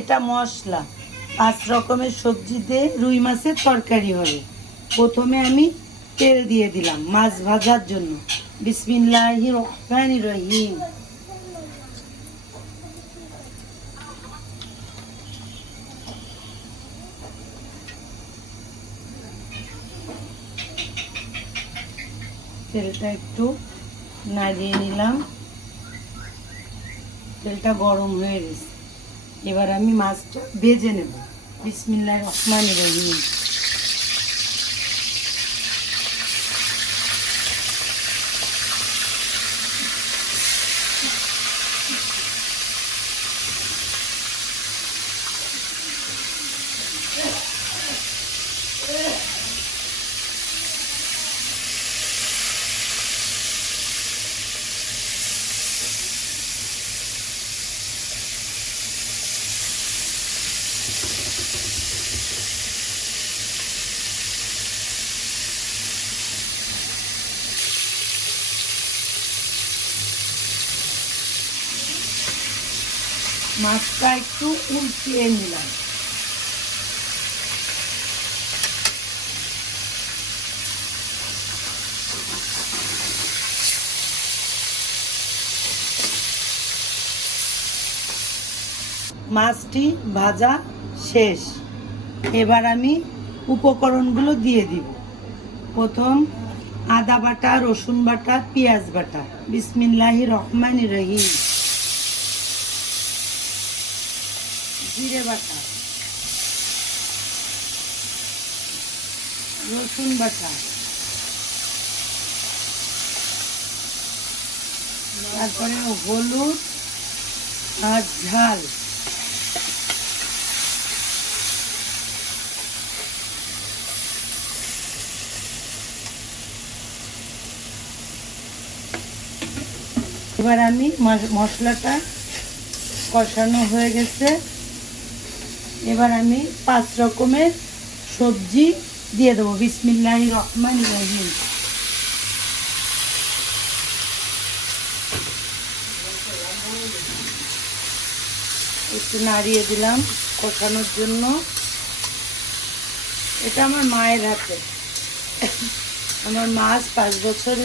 এটা মশলা। পাঁচ রকমের সবজি দিয়ে রুই মাছের তরকারি হবে। প্রথমে আমি তেল দিয়ে দিলাম মাছ ভাজার জন্য। বিসমিল্লাহি রহমান রহিম। তেলটা একটু নাড়িয়ে নিলাম। তেলটা গরম হয়ে গেছে। এবার আমি মাছটা ভেজে নেব। বিসমিল্লাহ রহমান রহিম। মাছটা একটু উল্টিয়ে নিলাম। মাছটি ভাজা শেষ। এবার আমি উপকরণগুলো দিয়ে দিব। প্রথম আদা বাটা, রসুন বাটা, পেঁয়াজ বাটা। বিসমিল্লাহি রহমান রহিম। জিরে বাটা, রসুন বাটা, তারপরে হলুদ আর ঝাল। এবার আমি মশ- মশলাটা কষানো হয়ে গেছে। এবার আমি পাঁচ রকমের সবজি দিয়ে দেবো। বিসমিল্লাহ রহমান রহিম। একটু নাড়িয়ে দিলাম কষানোর জন্য। এটা আমার মায়ের হাতে। আমার মাছ পাঁচ বছর।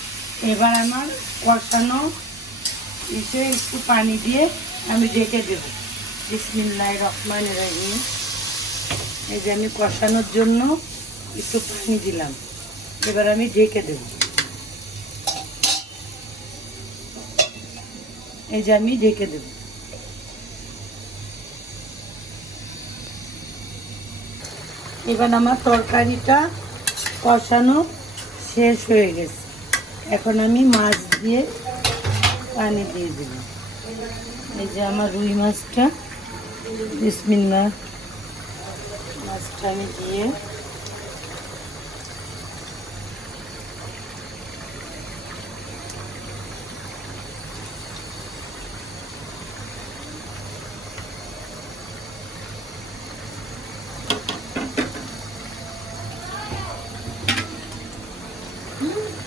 এবার আমার কষানো এসে একটু পানি দিয়ে আমি ঢেকে দেবো। বিসমিল্লাহ রহমান রহিম এই যে আমি কষানোর জন্য একটু পানি দিলাম। এবার আমি ঢেকে দেব। এই যে আমি ঢেকে দেব। এবার আমার তরকারিটা কষানো শেষ হয়ে গেছে। এখন আমি মাছ দিয়ে পানি দিয়ে দেব। এই যে আমার রুই মাছটা বিসমিল্লা মাছটা আমি দিয়ে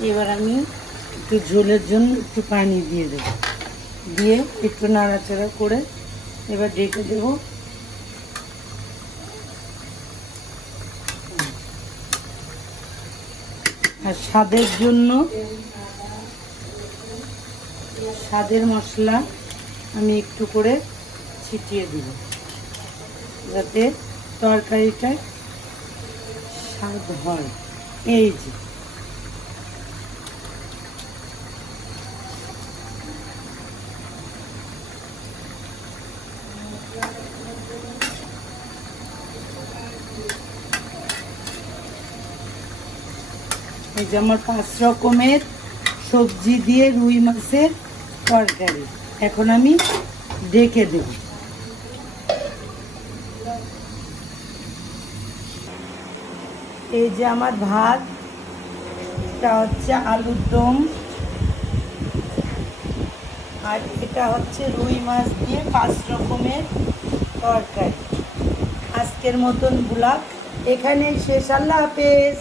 এবার আমি একটু ঝোলের জন্য একটু পানি দিয়ে দেবো। দিয়ে একটু নাড়াচাড়া করে এবার ঢেকে দেবো। আর স্বাদের জন্য স্বাদের মশলা আমি একটু করে ছিটিয়ে দিব, যাতে তরকারিটা স্বাদ হয়। এই যে। এই যে আমার পাঁচ রকমের সবজি দিয়ে রুই মাছের তরকারি। এখন আমি ডেকে দেব। এই যে আমার ভাত, এটা হচ্ছে আলুর দম, আর এটা হচ্ছে রুই মাছ দিয়ে পাঁচ রকমের তরকারি। আজকের মতন ব্লগ এখানেই শেষ। আল্লাহ হাফেজ।